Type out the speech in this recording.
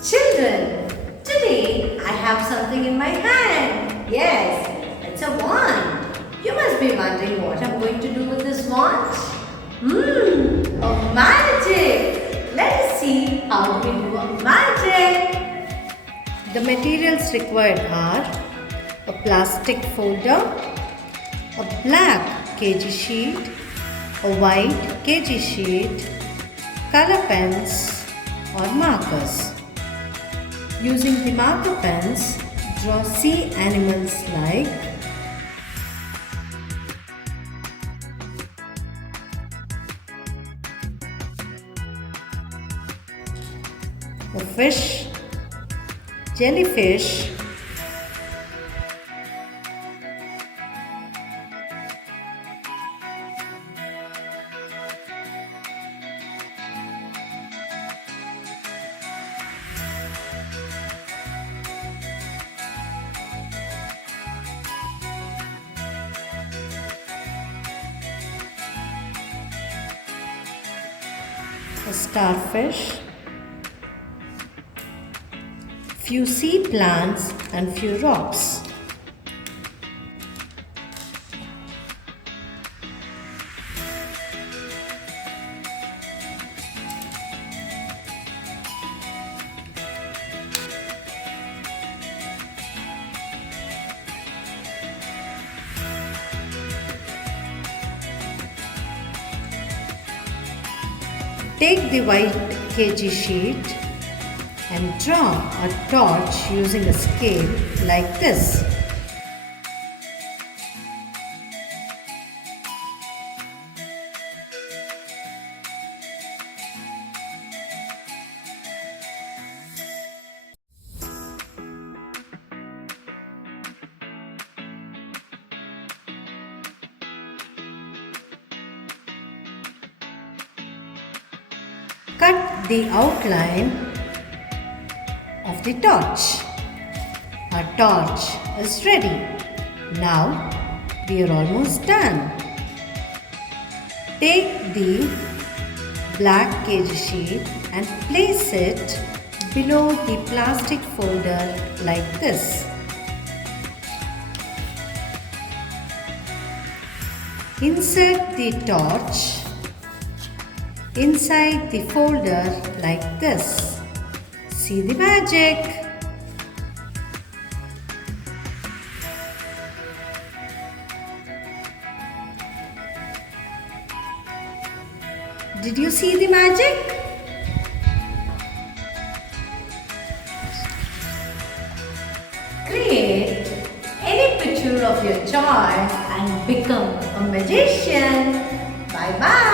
Children, today I have something in my hand. Yes, it's a wand. You must be wondering what I'm going to do with this wand. A magic. Let us see how we do a magic. The materials required are a plastic folder, a black kg sheet, a white kg sheet, color pens or markers. Using the marker pens, draw sea animals like a fish, jellyfish, a starfish, few sea plants and few rocks. Take the white kg sheet and draw a torch using a scale like this. Cut the outline of the torch. Our torch is ready. Now we are almost done. Take the black kg sheet and place it below the plastic folder like this. Insert the torch inside the folder like this. See the magic? Did you see the magic? Create any picture of your choice and become a magician. Bye bye.